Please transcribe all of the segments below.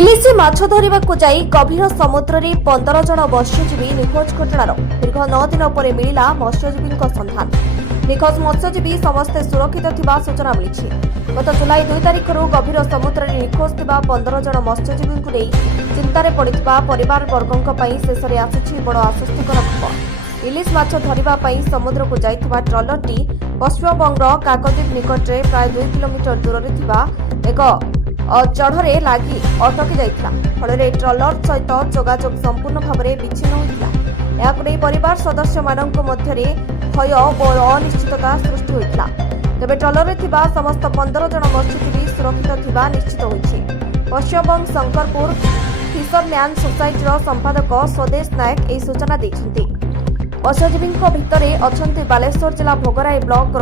इलिशी माछ धरिबाकु जाई गभीर समुद्र रे 15 जन मत्स्यजीवी निखोज घटनार दीर्घ 9 दिन पर मिलिला मत्स्यजीवी सन्धान। निखोज मत्स्यजीवी समस्ते सुरक्षित थिबा सूचना मिली। गत जुलाई 2 तारिख गभीर समुद्र रे निखोज थिबा 15 जन मत्स्यजीवी को चिंतार पड़िथिबा परिवार वर्गों शेष में आसुछि बड़ आश्वस्तिकर खबर। इलिश माछ धरिबा पई समुद्र को जाइथिबा ट्रलरटी पश्चिमबंगर काकद्वीप निकटरे प्राय 2 किलोमीटर दूर रे थिबा एक चढ़े लगी अटकी जाइथिला। फଳରେ ट्रलर सहित जोगाजोग संपूर्ण भाव में विच्छिन्न होइथिला। याकु नै परिवार सदस्य मानक मध्यरे भय और अनिश्चितता सृष्टि होइथिला। तबे ट्रलर रे थिबा समस्त 15 जन मत्स्यजीवी सुरक्षित थिबा निश्चित होइछि। पश्चिमबंग शंकरपुर फिशरमैन सोसाइटीर संपादक स्वदेश नायक एही सूचना दैछन्ति। मत्स्यजीवी भितरे अछन्ति बालेश्वर जिला भोगराई ब्लॉक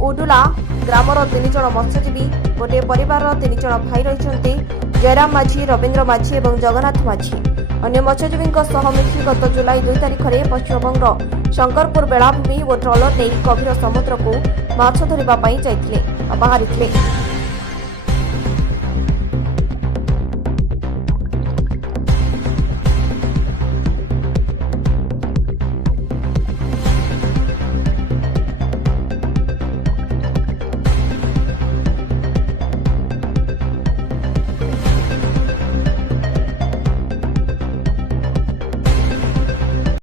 ओडुला ग्रामर 3 जन मत्स्यजीवी। गोटे परिवार 3 जन भाई रही जयराम माझी, रवीन्द्र माझी और जगन्नाथ माझी। अन्य मत्स्यजीवी मिली गत जुलाई 2 तारिख में पश्चिमबंग शंकरपुर बेलाभूमि और ट्रलर नहीं गभीर समुद्र को माछ धरिबा पई जाइथिले बाहरिथिले।